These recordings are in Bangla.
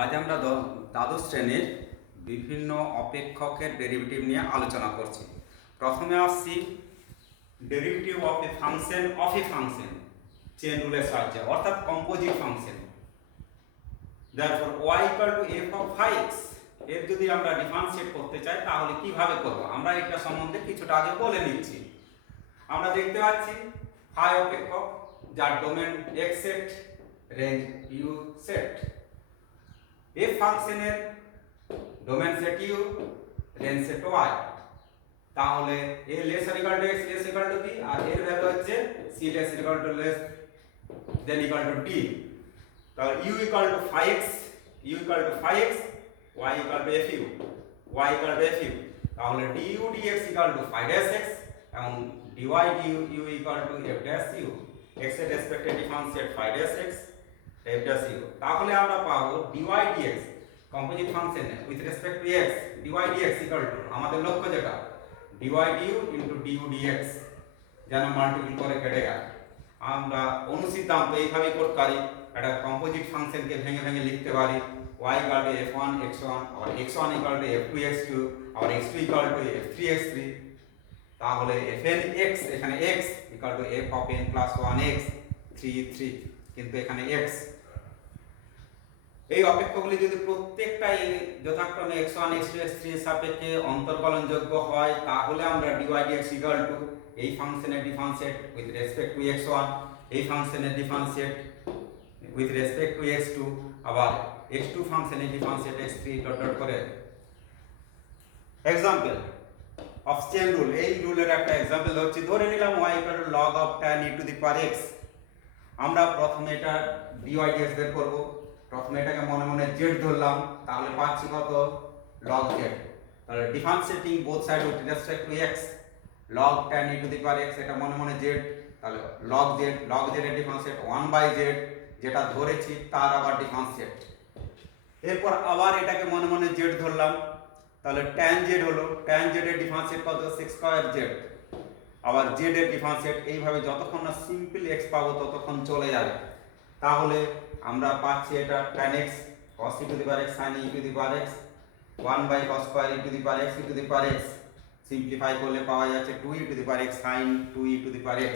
আজ আমরা দ্বাদশ শ্রেণীর বিভিন্ন অপেক্ষকের ডেরিভেটিভ নিয়ে আলোচনা করছি। প্রথমে আসছি derivative of a function chain রুলের সাহায্যে, অর্থাৎ composite function. therefore y equal to f of phi x এর যদি আমরা ডিফারেন্সিয়েট করতে চাই তাহলে কিভাবে করব, আমরা এটা সম্বন্ধে কিছুটা আগে বলে নিচ্ছি। আমরা দেখতে পাচ্ছি ফাই অপেক্ষক যার domain x set, range u set. f ফাংশনের domain set u, range set y। তাহলে a less or equal to x less equal to b আর এর ভ্যালু হচ্ছে c less equal to less than equal to d। তাহলে u equal to phi x, y equal to fu, y equal to fu। তাহলে du dx equal to phi dash x এবং dy du equal to f dash u, x এর রেসপেক্টে differentiate phi dash x f dash u। তাহলে আমরা পাবো dy dx কম্পোজিট ফাংশনে with respect to x, dy dx equal to আমাদের লক্ষ্য যেটা dy du into du dx, যেন মাল্টিপল করে কেটে গেল। আমরা অনুসিদ্ধান্ত এইভাবে করতে পারি, একটা কম্পোজিট ফাংশনকে ভেঙে ভেঙে লিখতে পারি y equal to f1 x1 আবার x1 equal to f2 x2 আবার x2 equal to f3 x3। তাহলে fn x, এখানে x equal to f of n plus 1x 3 কিন্তু এখানে x। এই অপেক্ষকগুলি যদি প্রত্যেকটাই যথাক্রমে x1 x2 x3 এর সাপেক্ষে অন্তর্কলনযোগ্য হয় তাহলে আমরা dy dx equal to এই ফাংশনের differentiate with respect to x1, এই ফাংশনের differentiate with respect to x2 আবার x2 ফাংশনের ডিফারেন্সিয়েট x3 ডট ডট করে। এক্সাম্পল অফ চেইন রুল, এই রুলের একটা এক্সাম্পল হচ্ছে ধরে নিলাম y equal to log of tan e to the power x। আমরা প্রথমে এটা dy dx বের করব। প্রথমে এটাকে মনে মনে z ধরলাম, তাহলে পাচ্ছি কত log z। তাহলে differentiating both side with respect to x, log tan e to the power x এটা মনে মনে z, তাহলে log z এর ডিফারেন্সিয়েট 1/z যেটা ধরেছি তার আবার ডিফারেন্সিয়েট। এরপর আবার এটাকে মনে মনে z ধরলাম, তাহলে tan z হলো, tan z এর ডিফারেন্সিয়েট কত 6² z, আবার z এর ডিফারেন্সিয়েট। এইভাবে যতক্ষণ না সিম্পল x পাবো ততক্ষণ চলে যাবে। তাহলে আমরা পাচ্ছি এটা tan x cos e to the power x sin e to the power x 1/cos square e to the power x e to the power x। Simplify করলে পাওয়া যাচ্ছে 2e to the power x sin 2e to the power x।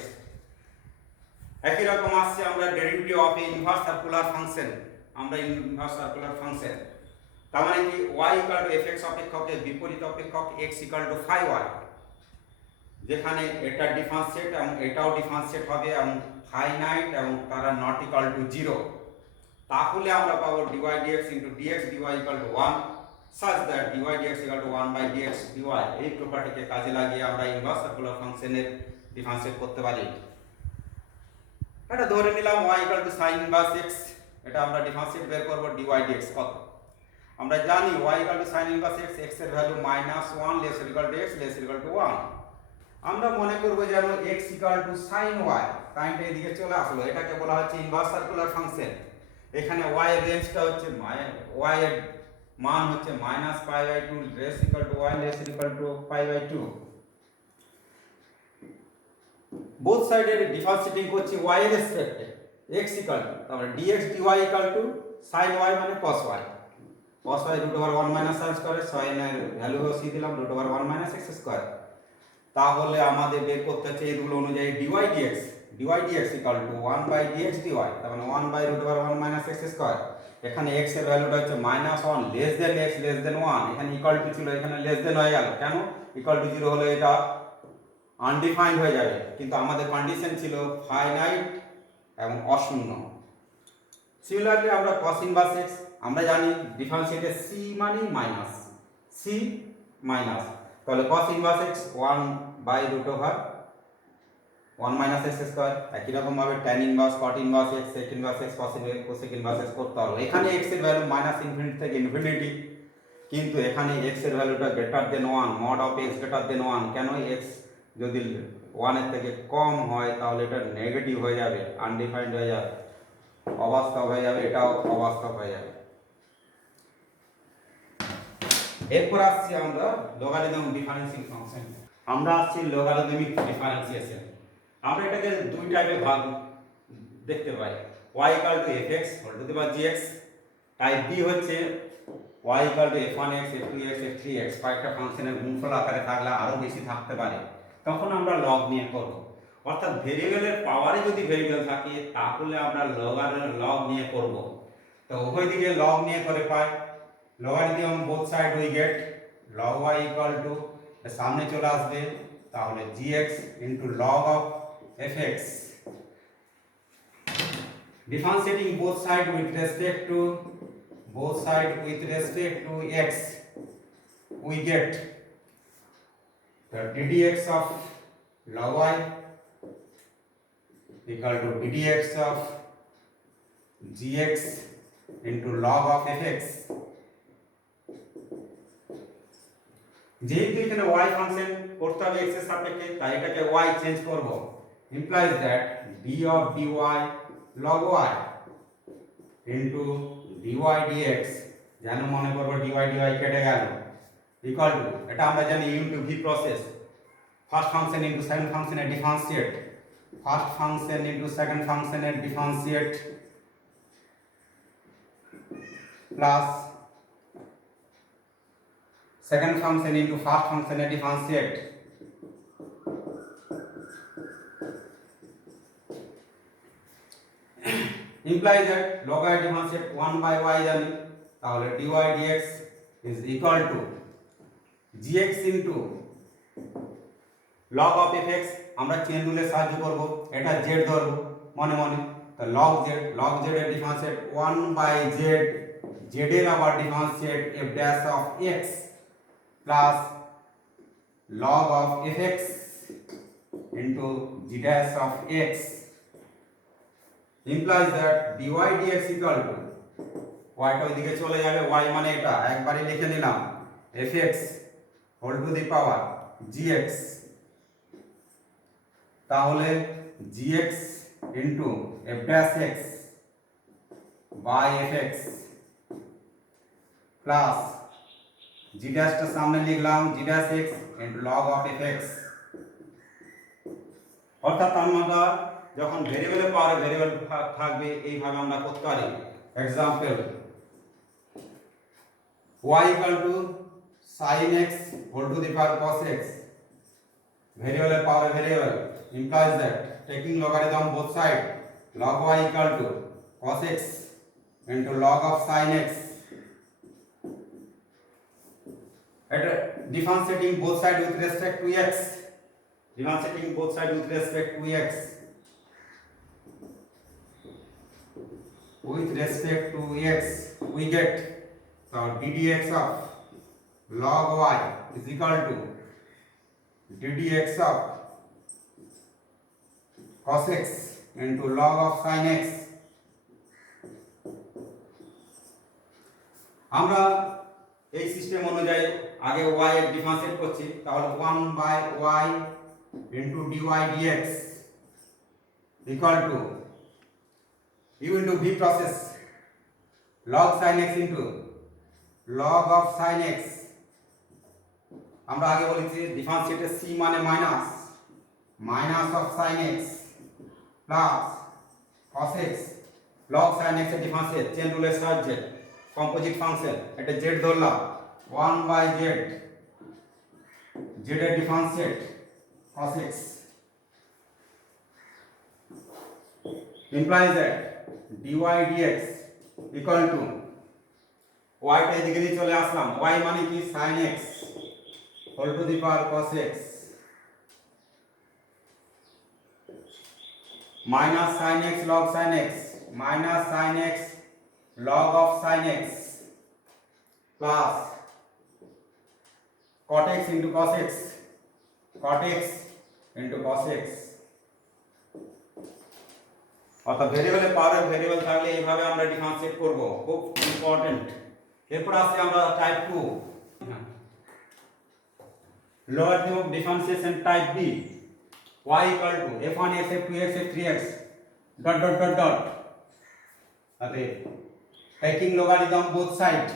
একই রকম আসছে আমরা derivative of inverse circular function, আমরা ইনভার্স সার্কুলার ফাংশন তার মানে কি y equal to fx অপেক্ষকের বিপরীত অপেক্ষক x equal to phi y, যেখানে এটা ডিফারেন্সিয়েট এবং এটাও ডিফারেন্সিয়েট হবে এবং ফাইনাইট এবং তারা নট ইকুয়াল টু 0। তাহলে আমরা পাবো dy dx into dx dy equal to 1 such that dy dx equal to 1/dx dy। এই প্রপার্টিকে কাজে লাগিয়ে আমরা ইনভার্স সার্কুলার ফাংশনের ডিফারেন্সিয়েট করতে পারি। এটা ধরে নিলাম y equal to sin inverse x, এটা আমরা ডিফারেন্সিয়েট বের করব dy dx কত। আমরা জানি y equal to sin inverse x, x এর value -1 less or equal to x less or equal to 1। আমরা মনে করব যেন x equal to sin y, সাইনটা এদিকে চলে আসলো, এটাকে বলা হচ্ছে ইনভার্স সার্কুলার ফাংশন। এখানে y এর রেঞ্জটা হচ্ছে y এর মান হচ্ছে -π/2 less equal to y less equal to π/2। Both সাইডের ডিফারেন্সিয়েটিং করছি y এর রেসপেক্টে x equal to, তাহলে dx dy equal to sin y মানে cos y, cos y √1 - sin square, sin এর ভ্যালু বসিয়ে দিলাম √1 - x স্কয়ার। তাহলে আমাদের বের করতে হচ্ছে এই রুল অনুযায়ী dy dx equal to 1/dx dy, তার মানে 1/√1 - x স্কয়ার। এখানে x এর ভ্যালুটা হচ্ছে -1 less than x less than 1, এখানে ইকুয়াল টু ছিল এখানে লেস দেন হয়ে গেল। কেন? ইকুয়াল টু 0 হলে এটা আনডিফাইন্ড হয়ে যাবে, কিন্তু আমাদের কন্ডিশন ছিল ফাইনাইট এবং অশূন্য। সিমিলারলি আমরা cos ইনভার্স x, আমরা জানি ডিফারেন্সিয়েটে c মানে মাইনাস, c মাইনাস, তাহলে cos inverse x 1/√1 - x square. একই রকম ভাবে tan inverse cot inverse x sec inverse x cosec inverse x করতে হবে। এখানে x এর ভ্যালু -∞ থেকে ইনফিনিটি, কিন্তু এখানে x এর ভ্যালুটা greater than 1, mod of x greater than 1। কেন? x যদি 1 এর থেকে কম হয় তাহলে এটা নেগেটিভ হয়ে যাবে, আনডিফাইন্ড হয়ে যাবে, অবাস্তব হয়ে যাবে, এটাও অবাস্তব হয়ে যাবে। এরপর আসছি আমরা লগারিদম ডিফারেন্সিং ফাংশন, আমরা আসছি লগারিদমিক ডিফারেন্সিয়েশন। আমরা এটাকে দুই টাইপে ভাগ দেখতে পাই, y equal to fx whole to the power gx type B হচ্ছে y equal to f1x f2x f3x কয়েকটা ফাংশনের গুণফল আকারে থাকলে আরো বেশি থাকতে পারে, তখন আমরা লগ নিয়ে করব। অর্থাৎ ভেরিয়েবলের পাওয়ারে যদি ভেরিয়েবল থাকে তাহলে আমরা লগ নিয়ে করব। তো উভয় দিকে লগ নিয়ে করে পাই, logarithm both side we get log y equal to সামনে চলে আসবে তাহলে gx into log of fx, differentiating both side with respect to x we get the ddx of log y equal to ddx of gx into log of fx। যেহেতু এখানে y ফাংশন করতে হবে x এর সাপেক্ষে তাই এটাকে y চেঞ্জ করব, implies that d of dy log y into dy dx, যেন মনে করব dy কেটে গেল, ইকুয়াল টু এটা আমরা জানি into v process, first function into second ফাংশনের differentiate, first function into second ফাংশনের differentiate plus second function into first function এর differentiate implies that log y differentiate 1 by y জানি, তাহলে dy dx is equal to gx into log of fx, আমরা চেন রুলের সাহায্য করব, এটা z ধরব মনে মনে, তো log z এর ডিফারেন্সিয়েট 1 by z, z এর আবার differentiate f dash of x plus log of fx into g dash of x, implies that dy dx equal to y টা ওইদিকে চলে যাবে, y মানে এটা একবারে লিখে নিলাম fx whole to the power gx, তাহলে gx into f dash x by fx plus g dash টা সামনে লিখলাম g dash x into log of fx। অর্থাৎ আমরা যখন ভেরিয়েবলের পাওয়ারে ভেরিয়েবল থাকবে এইভাবে আমরা করতে পারি। Example y equal to sin x whole to the power cos x, variable power variable, implies that taking logarithm both side log y equal to cos x into log of sin x, at differentiating both side with respect to x, differentiating both side with respect to x, with respect to x we get so ddx of log y is equal to ddx of cos x into log of sin x। আমরা এই সিস্টেম অনুযায়ী আগে y এর ডিফারেন্সিয়েট করছি, তাহলে 1 by y into dy dx equal to u into v process log sin x into log of sin x। আমরা আগে বলেছি ডিফারেন্সিয়েটে c মানে minus of sin x plus cos x log sin x এর ডিফারেন্সিয়েট চেন রুলের সাহায্যে কম্পোজিট ফাংশন, এটা z ধরলাম 1 by z, z এর differentiate cos x, implies that dy dx equal to y টা এদিকে নিয়ে চলে আসলাম, y মানে কি sin x whole to the power cos x minus sin x log sin x minus sin x log of sin x plus cot x into cos x, cot x into cos x। অর্থাৎ ভেরিয়েবলের পাওয়ারে ভেরিয়েবল থাকলে এইভাবে আমরা ডিফারেন্সিয়েট করব, খুব ইম্পর্টেন্ট। এরপর আসছে আমরা type 2 logarithm of differentiation type b, y equal to f1x f2x f3x dot dot dot dot, okay, taking logarithm both side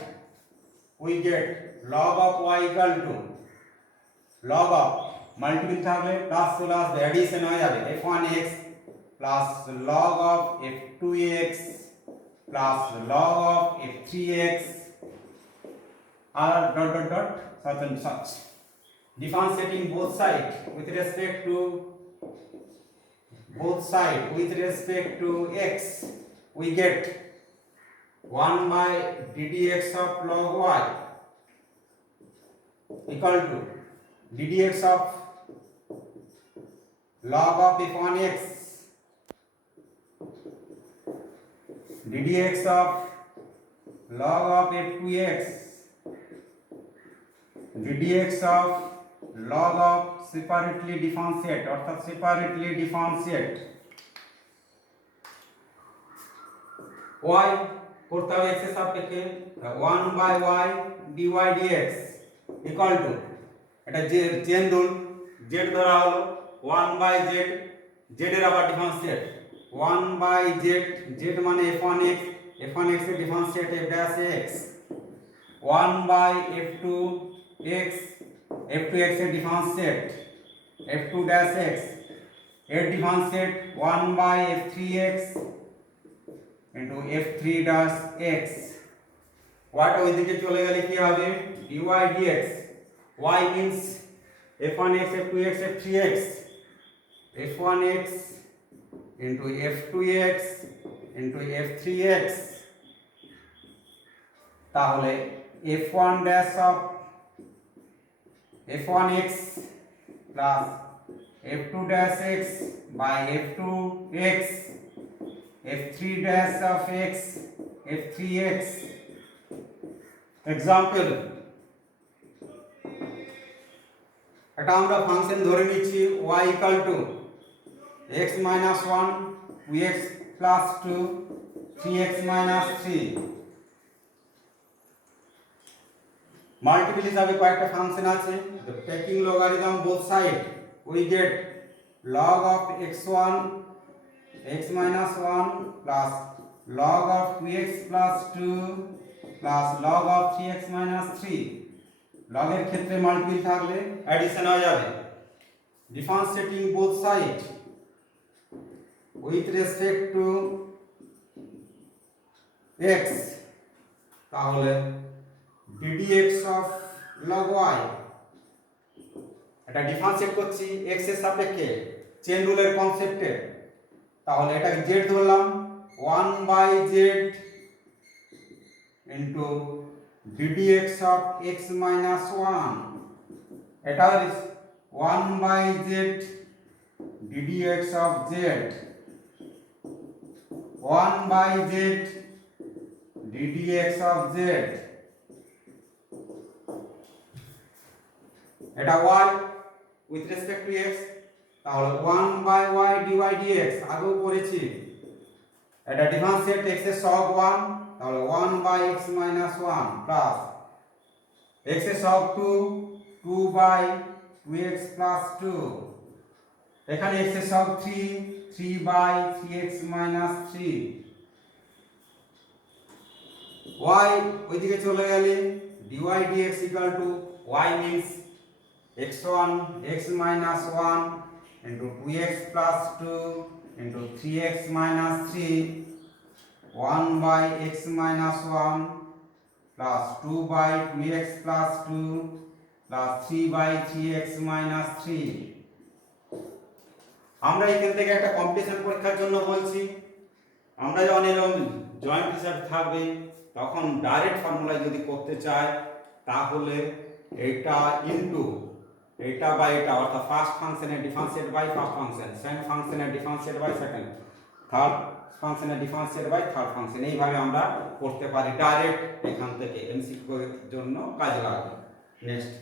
we get log of y equal to log of multiple থাকলে প্লাস চলে আসবে অ্যাডিশন হয়ে যাবে f1x plus log of f2x plus log of f3x are dot dot dot such and such. Differentiating both sides with respect to x, we get 1 by ddx of log y equal to ddx of log of f1x, ddx of log of f2x, ddx of log of separately differentiate অর্থাৎ separately differentiate y করতে হবে x এর সাপেক্ষে 1 by y dy dx equal to এটা যে চেন রুল z ধরা হলো 1 by z z এর আবার ডিফারেন্সিয়েট 1 by z z মানে f1x f1x এর differentiate f dash x 1 by f2x f2x এর ডিফারেন্সিয়েট f2 dash x এর differentiate 1 by f3x into f3 dash x y টা ওইদিকে চলে গেলে কি হবে dy dx y means f1x f2x f3x f1x into f2x into f3x তাহলে f1 dash of f1x plus f2 dash x by f2x f3 dash of x f3x. Example, এটা আমরা ফাংশন ধরে নিচ্ছি y equal to x minus 1 2x plus 2 3x minus 3 multiple হিসাবে কয়েকটা ফাংশন আছে taking logarithm both side we get log of x1 x minus 1 plus log of 2x plus 2 plus log of 3x minus 3 log এর ক্ষেত্রে মাল্টিপল থাকলে অ্যাডিশন হয়ে যাবে differentiating both side with respect to x তাহলে ddx of log y এটা ডিফারেন্সিয়েট করছি x এর সাপেক্ষে চেন রুলের কনসেপ্টে তাহলে এটাকে z ধরলাম 1 by z into ddx of x minus 1 এটা 1 by z ddx of z 1 by z ddx of z এটা y with respect to x তাহলে 1 by y dy dx আগেও করেছি এটা ডিফারেন্সিয়েট x এর সহগ 1 তাহলে 1 by x minus 1 plus x এর সহগ 2 by 2x plus 2 এখানে x এর সহগ 3 by 3x minus 3 y ওইদিকে চলে গেলে dy dx equal to y means x1 x minus 1 into 2x plus 2 into 3x minus 3 1 by x minus 1 plus 2 by 2x plus 2 plus 3 by 3x minus 3 আমরা এখান থেকে একটা কম্পিটিশন পরীক্ষার জন্য বলছি আমরা যখন এরকম জয়েন্ট হিসাবে থাকবে তখন ডাইরেক্ট ফর্মুলায় যদি করতে চাই তাহলে এটা ইনটু এটা বাই এটা অর্থাৎ ফার্স্ট ফাংশনের differentiate by first function second ফাংশনের ডিফারেন্সিয়েট বাই সেকেন্ড থার্ড ফাংশনের ডিফারেন্সিয়েট বাই থার্ড ফাংশন এইভাবে আমরা করতে পারি ডাইরেক্ট এখান থেকে এমসিকিউ এর জন্য কাজে লাগবে নেক্সট